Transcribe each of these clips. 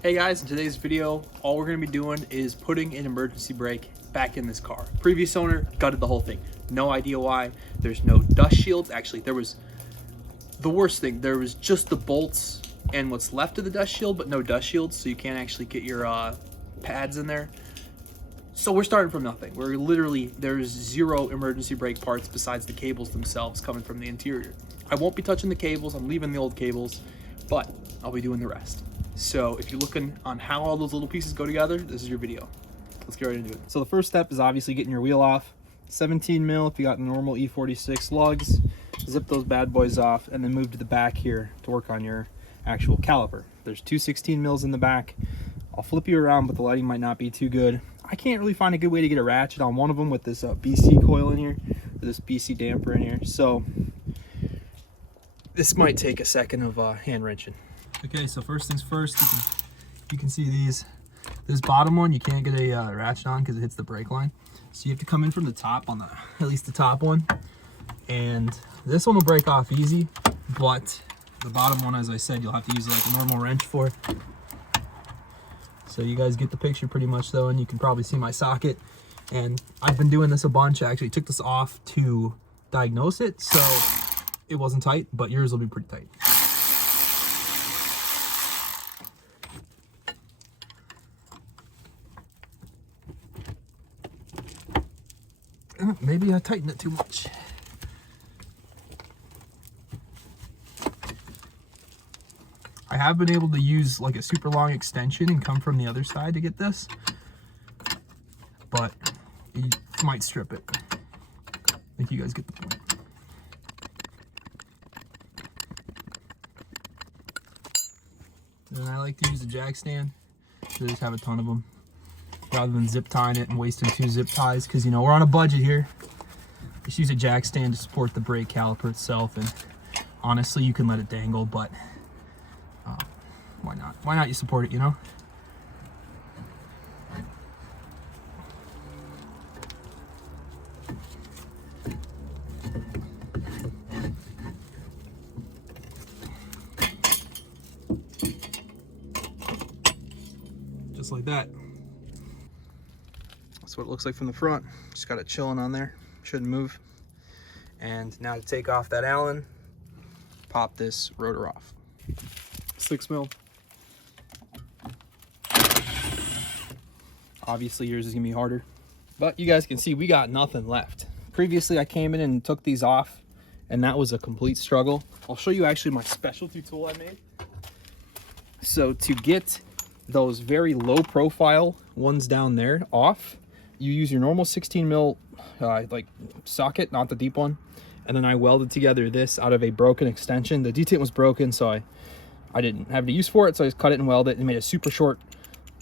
Hey guys, in today's video, all we're going to be doing is putting an emergency brake back in this car. Previous owner gutted the whole thing. No idea why. There's no dust shields. Actually, there was the worst thing. There was just the bolts and what's left of the dust shield, but no dust shields, so you can't actually get your pads in there. So we're starting from nothing. We're literally, there's zero emergency brake parts besides the cables themselves coming from the interior. I won't be touching the cables. I'm leaving the old cables, but I'll be doing the rest. So if you're looking on how all those little pieces go together, this is your video. Let's get right into it. So the first step is obviously getting your wheel off. 17 mil if you got the normal E46 lugs. Zip those bad boys off and then move to the back here to work on your actual caliper. There's two 16 mils in the back. I'll flip you around, but the lighting might not be too good. I can't really find a good way to get a ratchet on one of them with this BC coil in here, or this BC damper in here. So this might take a second of hand wrenching. Okay, so first things first, you can see these. This bottom one, you can't get a ratchet on because it hits the brake line. So you have to come in from the top on at least the top one. And this one will break off easy, but the bottom one, as I said, you'll have to use like a normal wrench for. So you guys get the picture pretty much though, and you can probably see my socket. And I've been doing this a bunch. I actually took this off to diagnose it, so it wasn't tight, but yours will be pretty tight. Maybe I tightened it too much. I have been able to use like a super long extension and come from the other side to get this, but you might strip it. I think you guys get the point. And I like to use a jack stand. I just have a ton of them, rather than zip tying it and wasting two zip ties, because you know we're on a budget here. Just use a jack stand to support the brake caliper itself, and honestly you can let it dangle, but why not? Why not you support it, you know? Just like that. That's what it looks like from the front. Just got it chilling on there. Shouldn't move. And now to take off that Allen, pop this rotor off. 6 mil. Obviously yours is gonna be harder, but you guys can see we got nothing left. Previously I came in and took these off, and that was a complete struggle. I'll show you actually my specialty tool I made. So to get those very low profile ones down there off, you use your normal 16 mil like socket, not the deep one, and then I welded together this out of a broken extension. The detent was broken, so I didn't have any use for it, so I just cut it and welded it and made a super short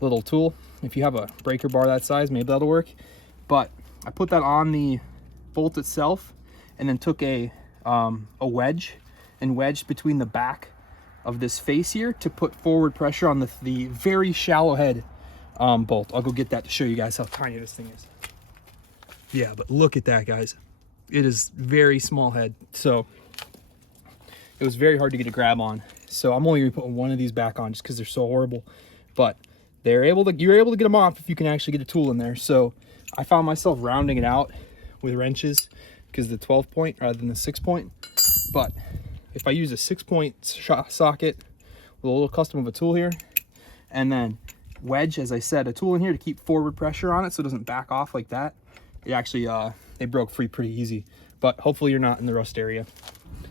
little tool. If you have a breaker bar that size, maybe that'll work. But I put that on the bolt itself, and then took a wedge and wedged between the back of this face here to put forward pressure on the very shallow head bolt. I'll go get that to show you guys how tiny this thing is. Yeah, but look at that, guys. It is very small head, so it was very hard to get a grab on. So I'm only gonna put one of these back on just because they're so horrible. But you're able to get them off if you can actually get a tool in there. So I found myself rounding it out with wrenches because the 12 point rather than the 6 point. But if I use a 6 point socket with a little custom of a tool here, and then wedge, as I said, a tool in here to keep forward pressure on it so it doesn't back off like that, it actually they broke free pretty easy. But hopefully you're not in the rust area.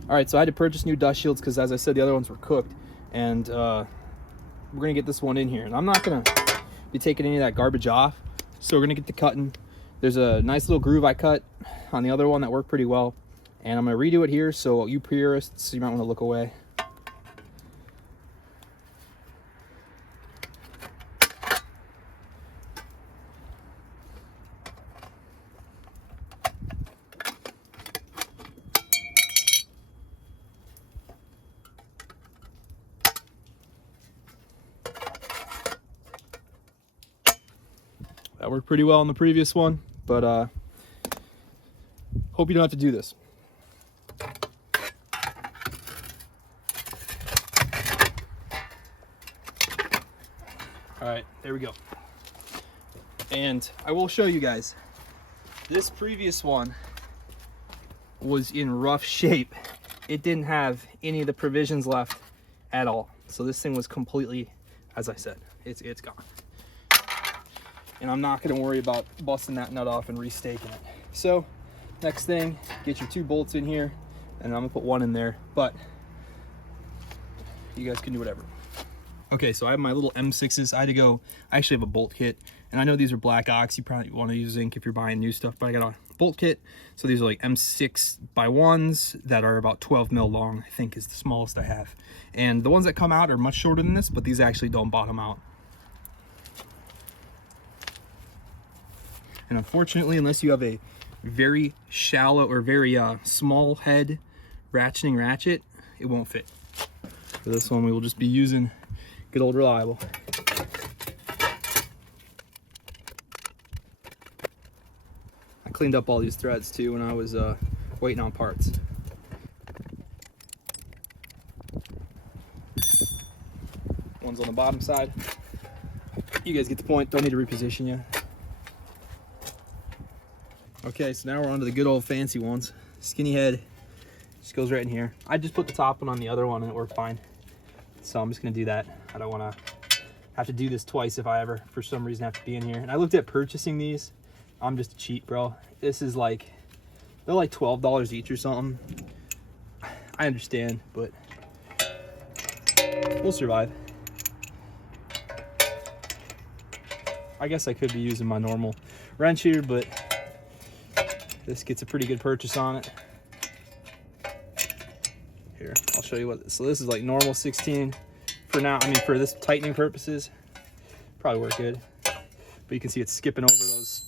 All right, so I had to purchase new dust shields because, as I said, the other ones were cooked, and we're gonna get this one in here, and I'm not gonna be taking any of that garbage off, so we're gonna get to cutting. There's a nice little groove I cut on the other one that worked pretty well, and I'm gonna redo it here, so you purists, you might want to look away. That worked pretty well on the previous one, but hope you don't have to do this. All right, there we go. And I will show you guys, this previous one was in rough shape. It didn't have any of the provisions left at all. So this thing was completely, as I said, it's gone. And I'm not gonna worry about busting that nut off and restaking it. So next thing, get your 2 bolts in here, and I'm gonna put 1 in there, but you guys can do whatever. Okay, so I have my little M6s. I actually have a bolt kit, and I know these are black ox. You probably want to use zinc if you're buying new stuff, but I got a bolt kit. So these are like M6x1s that are about 12 mil long, I think is the smallest I have. And the ones that come out are much shorter than this, but these actually don't bottom out. And unfortunately, unless you have a very shallow or very small head ratcheting ratchet, it won't fit. For this one, we will just be using good old reliable. I cleaned up all these threads too when I was waiting on parts. One's on the bottom side. You guys get the point, don't need to reposition you. Okay, so now we're on to the good old fancy ones. Skinny head, just goes right in here. I just put the top one on the other one and it worked fine. So I'm just gonna do that. I don't wanna have to do this twice if I ever, for some reason, have to be in here. And I looked at purchasing these. I'm just a cheat, bro. This is like, they're like $12 each or something. I understand, but we'll survive. I guess I could be using my normal wrench here, but this gets a pretty good purchase on it. Here, I'll show you what, so this is like normal 16 for now. I mean, for this tightening purposes, probably work good. But you can see it's skipping over those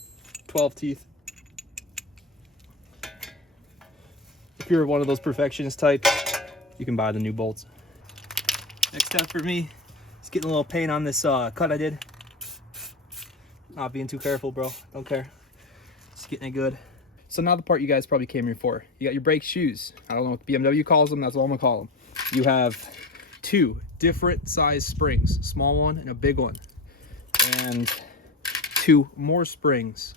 12 teeth. If you're one of those perfectionist types, you can buy the new bolts. Next step for me is getting a little paint on this cut I did. Not being too careful, bro. Don't care. Just getting it good. So now the part you guys probably came here for. You got your brake shoes. I don't know what BMW calls them. That's what I'm gonna call them. You have 2 different size springs, small one and a big one, and 2 more springs.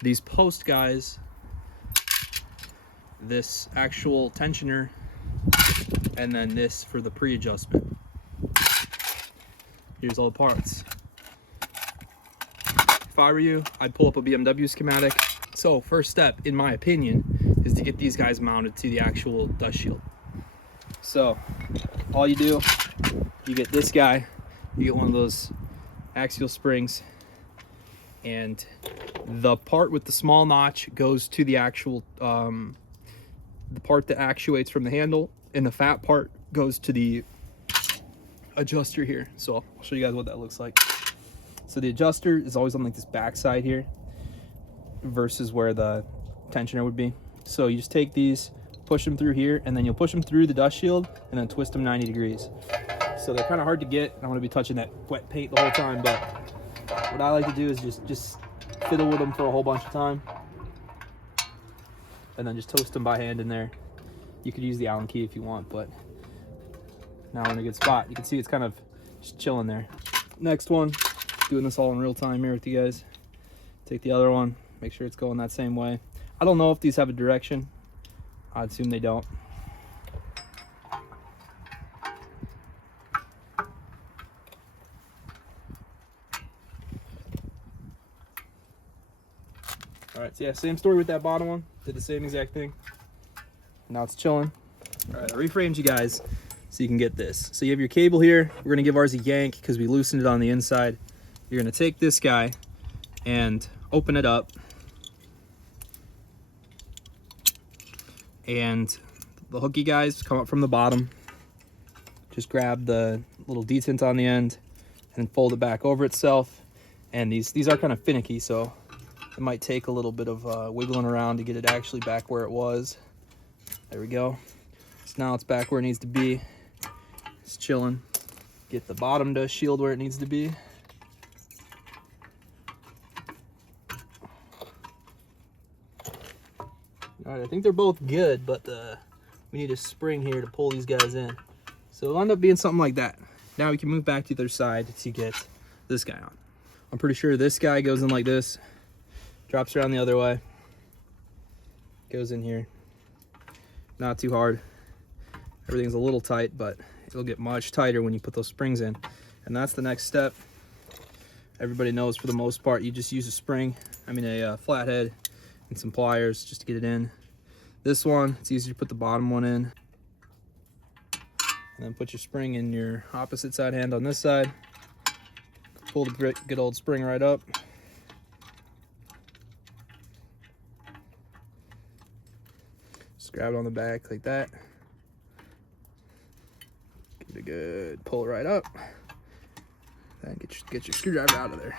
These post guys, this actual tensioner, and then this for the pre-adjustment. Here's all the parts. If I were you, I'd pull up a BMW schematic. So first step, in my opinion, is to get these guys mounted to the actual dust shield. So all you do, you get this guy, you get one of those axial springs, and the part with the small notch goes to the actual, the part that actuates from the handle, and the fat part goes to the adjuster here. So I'll show you guys what that looks like. So the adjuster is always on like this back side here versus where the tensioner would be. So you just take these, push them through here, and then you'll push them through the dust shield and then twist them 90 degrees. So they're kind of hard to get. I don't want to be touching that wet paint the whole time, but what I like to do is just fiddle with them for a whole bunch of time and then just toast them by hand in there. You could use the Allen key if you want, but now we're in a good spot. You can see it's kind of just chilling there. Next one, doing this all in real time here with you guys. Take the other one, make sure it's going that same way. I don't know if these have a direction. I'd assume they don't. All right, so yeah, same story with that bottom one. Did the same exact thing. Now it's chilling. All right, I reframed you guys so you can get this. So you have your cable here. We're gonna give ours a yank because we loosened it on the inside. You're gonna take this guy and open it up. And the hooky guys come up from the bottom. Just grab the little detent on the end and fold it back over itself. And these are kind of finicky, so it might take a little bit of wiggling around to get it actually back where it was. There we go. So now it's back where it needs to be. It's chilling. Get the bottom to shield where it needs to be. All right, I think they're both good, but we need a spring here to pull these guys in. So it'll end up being something like that. Now we can move back to the other side to get this guy on. I'm pretty sure this guy goes in like this, drops around the other way, goes in here. Not too hard. Everything's a little tight, but it'll get much tighter when you put those springs in. And that's the next step. Everybody knows for the most part, you just use a spring, a flathead and some pliers just to get it in. This one, it's easier to put the bottom one in. And then put your spring in your opposite side hand on this side. Pull the good old spring right up. Just grab it on the back like that. Get a good pull right up. Then get your screwdriver out of there.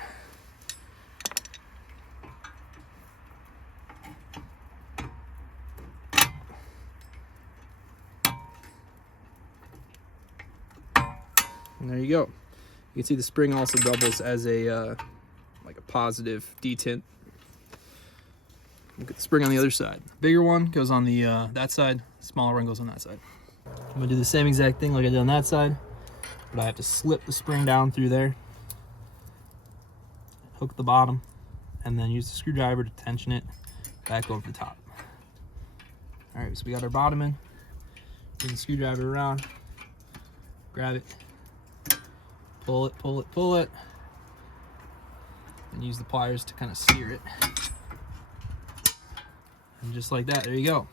And there you go. You can see the spring also doubles as a like a positive detent. Look at the spring on the other side. Bigger one goes on the that side. Smaller one goes on that side. I'm gonna do the same exact thing like I did on that side, but I have to slip the spring down through there, hook the bottom, and then use the screwdriver to tension it back over the top. All right, so we got our bottom in. Bring the screwdriver around, grab it, pull it, pull it, pull it, and use the pliers to kind of sear it. And just like that, there you go.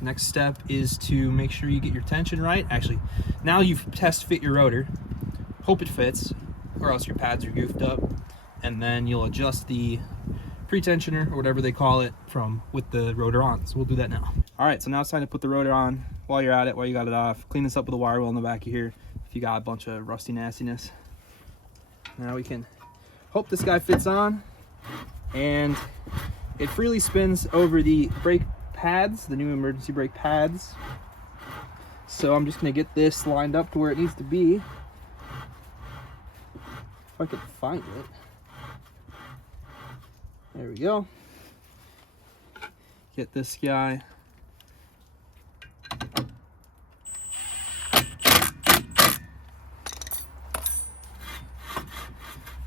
Next step is to make sure you get your tension right. Actually, now you've test fit your rotor. Hope it fits, or else your pads are goofed up. And then you'll adjust the pre-tensioner, or whatever they call it, with the rotor on. So we'll do that now. All right, so now it's time to put the rotor on. While you're at it, while you got it off, clean this up with a wire wheel in the back of here if you got a bunch of rusty nastiness. Now we can hope this guy fits on, and it freely spins over the brake pads, the new emergency brake pads. So I'm just gonna get this lined up to where it needs to be. If I can find it. There we go. Get this guy.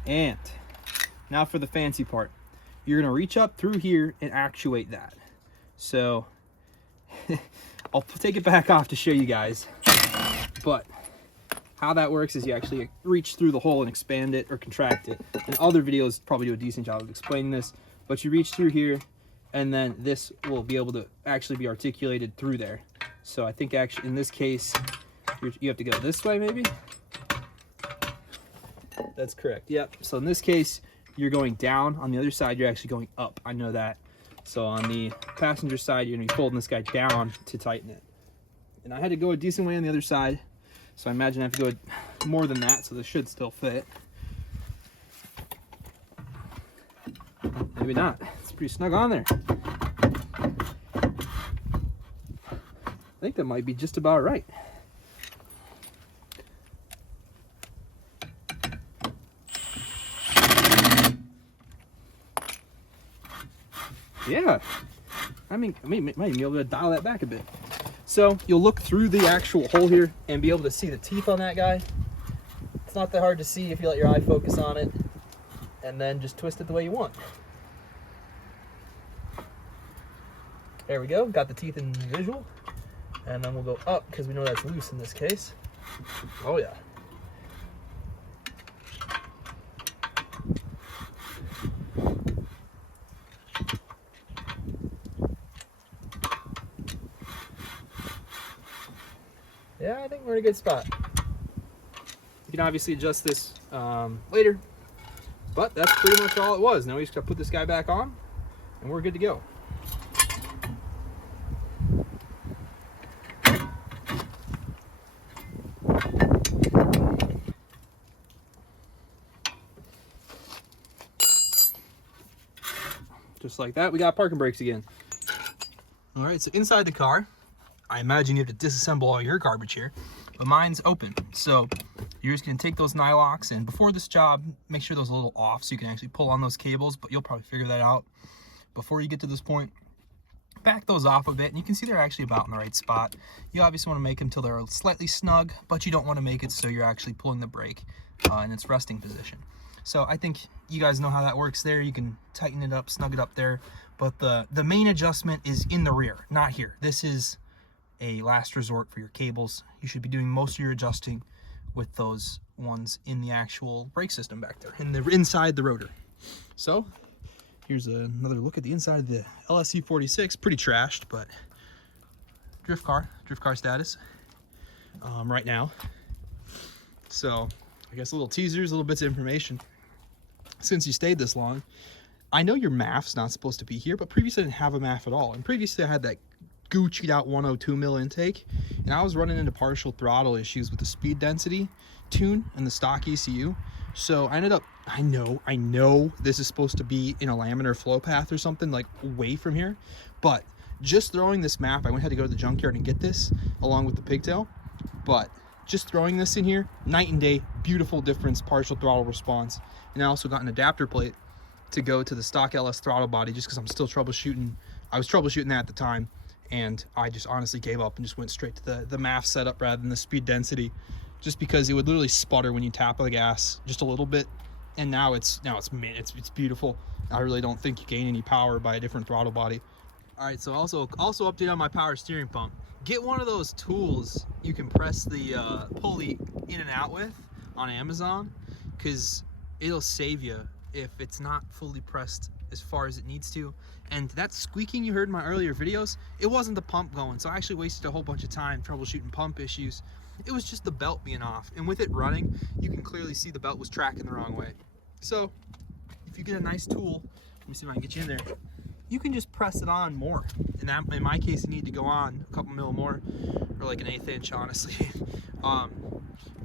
And now for the fancy part. You're gonna reach up through here and actuate that. So I'll take it back off to show you guys, but how that works is you actually reach through the hole and expand it or contract it. And other videos probably do a decent job of explaining this, but you reach through here and then this will be able to actually be articulated through there. So I think actually in this case, you have to go this way maybe? That's correct, yep. So in this case, you're going down. On the other side, you're actually going up. I know that. So on the passenger side, you're gonna be folding this guy down to tighten it. And I had to go a decent way on the other side. So I imagine I have to go more than that, so this should still fit. Maybe not. It's pretty snug on there. I think that might be just about right. Yeah, I might be able to dial that back a bit. So you'll look through the actual hole here and be able to see the teeth on that guy. It's not that hard to see if you let your eye focus on it, and then just twist it the way you want. There we go, got the teeth in visual. And then we'll go up because we know that's loose in this case. Oh yeah. Yeah, I think we're in a good spot. You can obviously adjust this later, but that's pretty much all it was. Now we just gotta put this guy back on, and we're good to go. Just like that, we got parking brakes again. All right, so inside the car, I imagine you have to disassemble all your garbage here, but mine's open. So you're just gonna take those nylocks, and before this job, make sure those are a little off so you can actually pull on those cables, but you'll probably figure that out before you get to this point. back those off a bit, and you can see they're actually about in the right spot. You obviously want to make them till they're slightly snug, but you don't want to make it so you're actually pulling the brake in its resting position. So I think you guys know how that works there. You can tighten it up, snug it up there, but the main adjustment is in the rear, not here. This is a last resort for your cables. You should be doing most of your adjusting with those ones in the actual brake system back there, inside the rotor. So here's another look at the inside of the E46. Pretty trashed, but drift car status right now. So I guess little teasers, little bits of information. Since you stayed this long, I know your MAF's not supposed to be here, but previously I didn't have a MAF at all. And previously I had that Gucci'd out 102 mil intake, and I was running into partial throttle issues with the speed density tune and the stock ECU. So I ended up, I know this is supposed to be in a laminar flow path or something like away from here, but just throwing this MAF, I had to go to the junkyard and get this along with the pigtail, but just throwing this in here, night and day, beautiful difference, partial throttle response. And I also got an adapter plate to go to the stock LS throttle body just because I'm still troubleshooting. I was troubleshooting that at the time, and I just honestly gave up and just went straight to the MAF setup rather than the speed density, just because it would literally sputter when you tap the gas just a little bit. And now it's beautiful. I really don't think you gain any power by a different throttle body. All right, so also update on my power steering pump. Get one of those tools you can press the pulley in and out with on Amazon, because it'll save you if it's not fully pressed as far as it needs to. And that squeaking you heard in my earlier videos, it wasn't the pump going, so I actually wasted a whole bunch of time troubleshooting pump issues. It was just the belt being off, and with it running, you can clearly see the belt was tracking the wrong way. So if you get a nice tool, let me see if I can get you in there, you can just press it on more. In my case, it needed to go on a couple mil more, or like an 1/8 inch, honestly.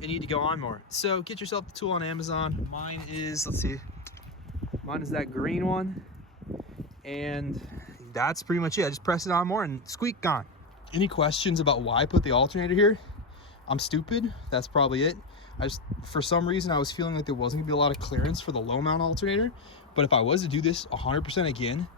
It needed to go on more. So get yourself the tool on Amazon. Mine is, let's see, mine is that green one, and that's pretty much it. I just press it on more and squeak, gone. Any questions about why I put the alternator here? I'm stupid, that's probably it. For some reason, I was feeling like there wasn't gonna be a lot of clearance for the low mount alternator, but if I was to do this 100% again,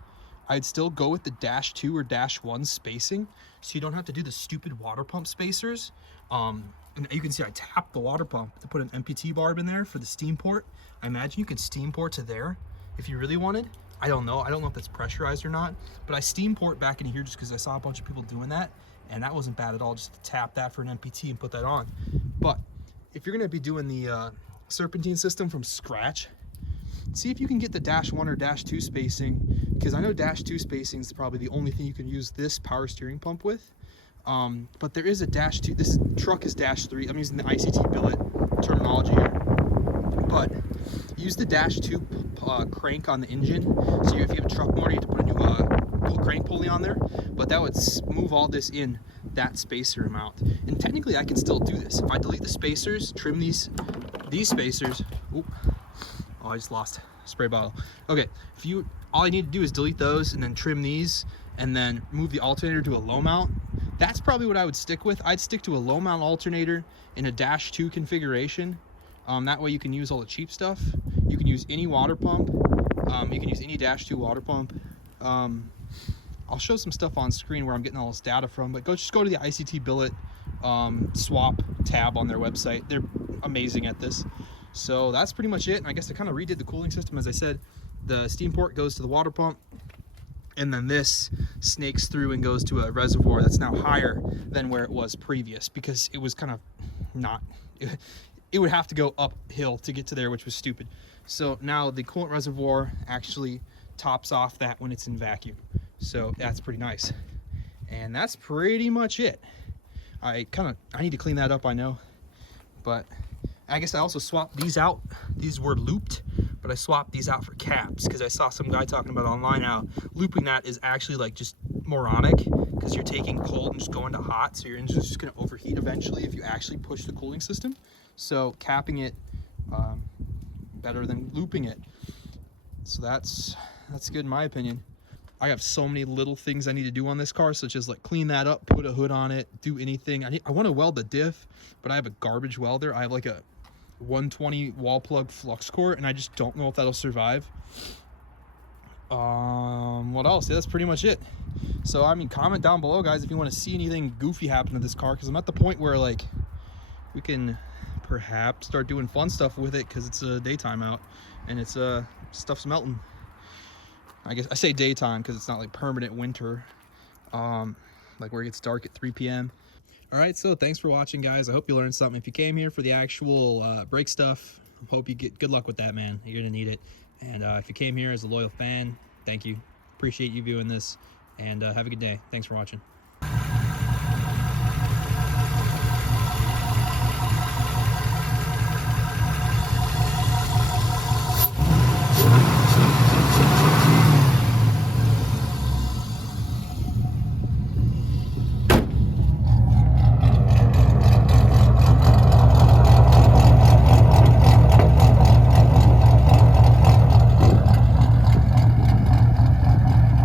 I'd still go with the -2 or -1 spacing, so you don't have to do the stupid water pump spacers. And you can see I tapped the water pump to put an MPT barb in there for the steam port. I imagine you could steam port to there if you really wanted. I don't know if that's pressurized or not, but I steam port back in here just because I saw a bunch of people doing that, and that wasn't bad at all, just to tap that for an MPT and put that on. But if you're gonna be doing the serpentine system from scratch, see if you can get the -1 or -2 spacing, because I know -2 spacing is probably the only thing you can use this power steering pump with. But there is a -2, this truck is -3, I'm using the ICT billet terminology here, but use the -2 crank on the engine. So if you have a truck motor, you have to put a new crank pulley on there, but that would move all this in that spacer amount. And technically I can still do this. If I delete the spacers, trim these spacers, oh, I just lost a spray bottle. Okay, all I need to do is delete those and then trim these and then move the alternator to a low mount. That's probably what I would stick with. I'd stick to a low mount alternator in a -2 configuration. That way you can use all the cheap stuff. You can use any water pump. You can use any -2 water pump. I'll show some stuff on screen where I'm getting all this data from, but just go to the ICT billet swap tab on their website. They're amazing at this. So that's pretty much it. And I guess I kind of redid the cooling system. As I said, the steam port goes to the water pump, and then this snakes through and goes to a reservoir that's now higher than where it was previous, because it was kind of not, it would have to go uphill to get to there, which was stupid. So now the coolant reservoir actually tops off that when it's in vacuum. So that's pretty nice. And that's pretty much it. I need to clean that up, I know, but I guess I also swapped these out. These were looped, but I swapped these out for caps because I saw some guy talking about online how looping that is actually like just moronic, because you're taking cold and just going to hot, so your engine's just going to overheat eventually if you actually push the cooling system. So capping it better than looping it. So that's good in my opinion. I have so many little things I need to do on this car, such as like clean that up, put a hood on it, do anything. I want to weld the diff, but I have a garbage welder. I have like a 120 wall plug flux core, and I just don't know if that'll survive. What else? Yeah, that's pretty much it. So I mean, comment down below, guys, if you want to see anything goofy happen to this car, because I'm at the point where like we can perhaps start doing fun stuff with it, because it's daytime out and it's stuff's melting. I guess I say daytime because it's not like permanent winter, like where it gets dark at 3 p.m. All right, so thanks for watching, guys. I hope you learned something. If you came here for the actual brake stuff, I hope you get good luck with that, man. You're gonna need it. And if you came here as a loyal fan, thank you. Appreciate you viewing this, and have a good day. Thanks for watching.